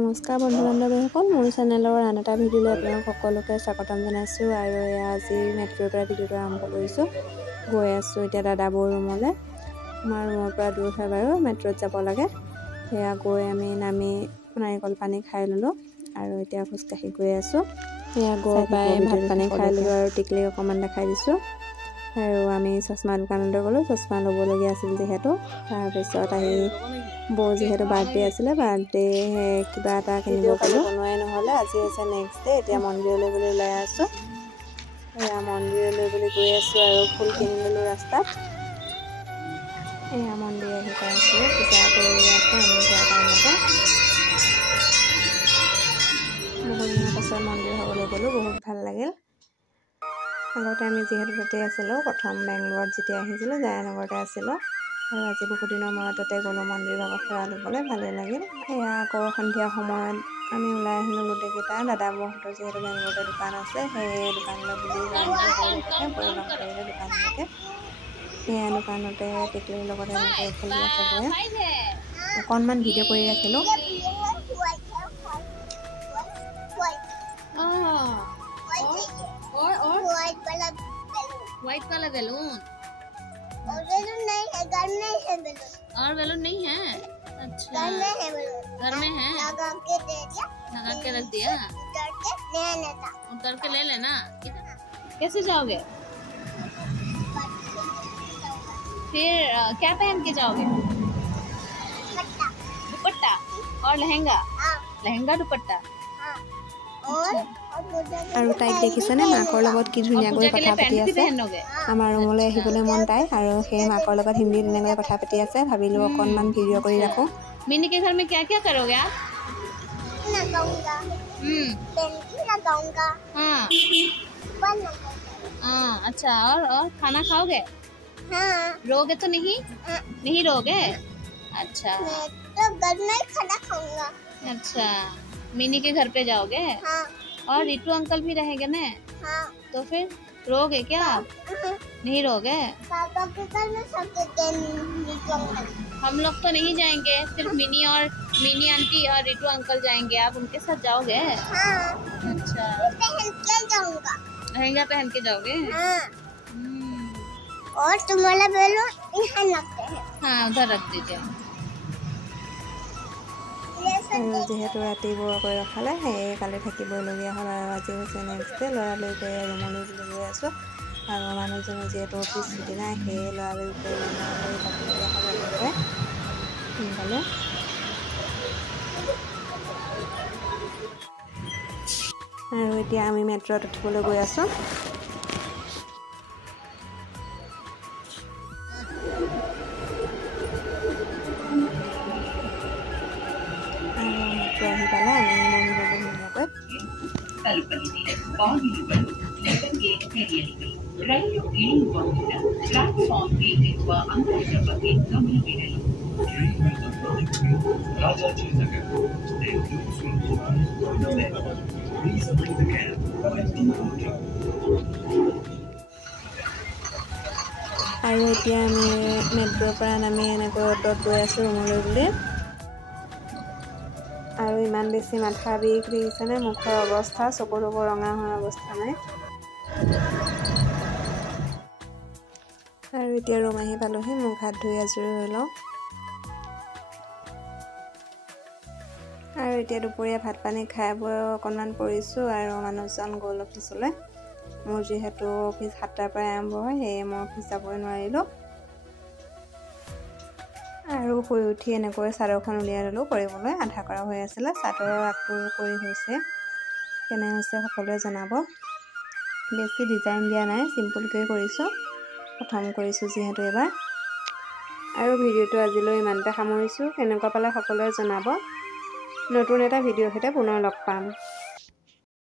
নমস্কাৰ বন্ধু বান্ধৱীসকল, মোৰ চেনেলৰ আন এটা ভিডিঅ'লৈ আপোনালোক সকলোকে স্বাগতম জনাইছোঁ। আৰু আজি মেট্ৰ'ৰ পৰা ভিডিঅ'টো আৰম্ভ কৰিছোঁ। গৈ আছোঁ এতিয়া দাদাবৌৰ ৰুমলৈ। আমাৰ ৰুমৰ পৰা দূৰ হয় বাৰু, মেট্ৰ'ত যাব লাগে। সেয়া গৈ আমি নামি নাৰিকল পানী খাই ল'লোঁ আৰু এতিয়া খোজকাঢ়ি গৈ আছোঁ। সেয়া গৈ পাই ভাত পানী খাই ল'লোঁ আৰু টিকলি অকণমান দেখাই দিছোঁ। আৰু আমি চশমা দোকানলৈ গ'লোঁ, চশমা ল'বলগীয়া আছিল যিহেতু। তাৰপিছত আহি বৌ যিহেতু বাৰ্থডে আছিলে, বাৰ্থডে কিবা এটা কিনিব গ'লোঁ। বনোৱাই নহ'লে, আজি হৈছে নেক্সট ডে। এতিয়া মন্দিৰলৈ বুলি ওলাই আছোঁ। এয়া মন্দিৰলৈ বুলি গৈ আছোঁ আৰু ফুল কিনি ল'লোঁ ৰাস্তাত। এয়া মন্দিৰ আহি পাইছোঁ, পূজা কৰি আছোঁ আমি যোৱা টাইমতে। বহুত দিনৰ পাছত মন্দিৰ হ'বলৈ গ'লোঁ, বহুত ভাল লাগিল। আগতে আমি যিহেতু তাতে আছিলোঁ, প্ৰথম বেংগলত যেতিয়া আহিছিলোঁ জয়ানগৰতে আছিলোঁ। আৰু আজি বহুত দিনৰ মূৰত তাতে গ'লোঁ মন্দিৰ ভাগত সেৱা ল'বলৈ, ভালেই লাগিল। এয়া আকৌ সন্ধিয়া সময়ত আমি ওলাই আহিলোঁ গোটেইকেইটা। দাদাবৌহঁতৰ যিহেতু বেংগলতে দোকান আছে, সেই দোকানলৈ বুলি লৈ আহিলোঁ গৈ লগতে পৰিভ্ৰমণ কৰিলোঁ দোকানলৈকে। সেয়া দোকানতে টিকলিৰ লগতে এনেকৈ খেলি আছে গৈ। অকণমান ভিডিঅ' কৰি ৰাখিলোঁ। व्हाइट वाला बैलून और बैलून नहीं है, घर में है बैलून। और बैलून नहीं है? अच्छा, घर में है बैलून। घर में है, लगा के दे दिया, लगा के रख दिया। उतर के ले लेता, उतर के ले लेना। कैसे जाओगे फिर? क्या पहन के जाओगे? दुपट्टा और लहंगा। लहंगा दुपट्टा। আৰু তাইক দেখিছেনে, মাকৰ লগত কি ধুনীয়াকৈ কথা পাতি আছে। আমাৰ ৰুমলৈ আহিবলৈ মন তাই, আৰু সেই মাকৰ লগত হিন্দীত তেনেকৈ কথা পাতি আছে। ভাবিলোঁ অকণমান ভিডিঅ' কৰি ৰাখোঁ। मिनी के घर में क्या क्या करोगे आप? लगाऊंगा, पेंटी लगाऊंगा। हाँ, अच्छा। और खाना खाओगे? हाँ। रोगे तो नहीं? नहीं रोगे? अच्छा, मैं तो घर में खाना खाऊंगा। अच्छा, मिनी के घर पे जाओगे? हाँ। और रितु अंकल भी रहेंगे ना? हाँ। तो फिर रोगे क्या आप? नहीं रोगे? पापा के घर में सबके रितु अंकल। हम लोग तो नहीं जाएंगे, सिर्फ मिनी आंटी और रितु अंकल जाएंगे। आप उनके साथ जाओगे? हाँ। अच्छा, पहन के जाऊंगा। लहंगा पहन के जाओगे? हाँ। और तुम्हारा बैलून यहाँ रखते हैं। हाँ, उधर रख दीजिए। যিহেতু ৰাতি বৰকৈ ৰখালে, সেয়ে কালি থাকিবলগীয়া হ'ল। আৰু আজি হৈছে নেক্সট ডে। ল'ৰালৰিকৈ ৰুমলৈ বুলি গৈ আছোঁ। আৰু মানুহজনৰ যিহেতু অফিচ ছুটি নাই, সেয়ে ল'ৰালৰিকৈ ৰুমলৈ যাবলগীয়া হ'ল ৰাতিপুৱাই সোনকালে। আৰু এতিয়া আমি মেট্ৰ'ত উঠিবলৈ গৈ আছোঁ। আহি পালে আমি বহি ল'লোঁ ধুনীয়াকৈ। আৰু এতিয়া আমি মেট্ৰ'ৰ পৰা নামি এনেকৈ অ'টত গৈ আছোঁ ৰুমলৈ বুলি। আৰু ইমান বেছি মাথা বিষ দেখিছেনে, মুখৰ অৱস্থা, চকু তকু ৰঙা হোৱা অৱস্থা নাই। আৰু এতিয়া ৰুম আহি পালোহি, মুখ হাত ধুই আজৰি হৈ লওঁ। আৰু এতিয়া দুপৰীয়া ভাত পানী খাই বৈ অকণমান পৰিছোঁ। আৰু মানুহজন গ'ল অফিচলৈ। মোৰ যিহেতু অফিচ 7টাৰ পৰাই আৰম্ভ হয়, সেয়ে মই অফিচ যাবই নোৱাৰিলোঁ। আৰু শুই উঠি এনেকৈ চাদৰখন উলিয়াই ল'লোঁ কৰিবলৈ। আধা কৰা হৈ আছিলে, চাদৰৰ আগটো কৰি হৈছে। কেনে হৈছে সকলোৱে জনাব। বেছি ডিজাইন দিয়া নাই, চিম্পুলকৈ কৰিছোঁ। প্ৰথম কৰিছোঁ যিহেতু এবাৰ। আৰু ভিডিঅ'টো আজিলৈ ইমানতে সামৰিছোঁ। কেনেকুৱা পালে সকলোৱে জনাব। নতুন এটা ভিডিঅ'ৰ সৈতে পুনৰ লগ পাম।